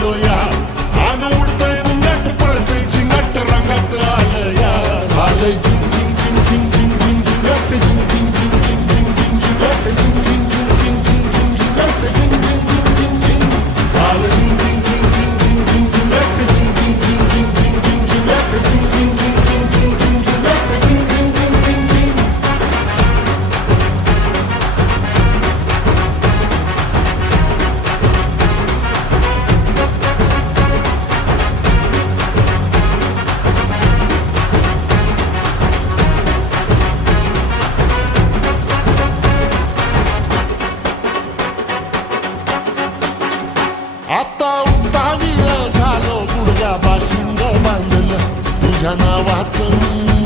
या आन उडतंय मुंगट पळतंय झिंगट रंगात आलं या झालंय झिंग झिंग झिंग झिंग झिंग झिंग झिंगट झिंग झिंग झिंग झिंग झिंग झिंग झिंगट झिंग झिंग झिंग झिंग झिंग झिंग झिंगट झिंग झिंग झिंग झिंग झिंग झालं झिंग झिंग झिंग झिंग झिंग झिंग झिंगट झिंग झिंग झिंग झिंग झिंग झिंग झिंगट झिंग झिंग झिंग झिंग झिंग झिंग झिंग झिंग झिंग झिंग झिंग झिंग आता उतावीळ झालो गुडघ्या बाशिंग बांधलं तुझ्या नावाचं मी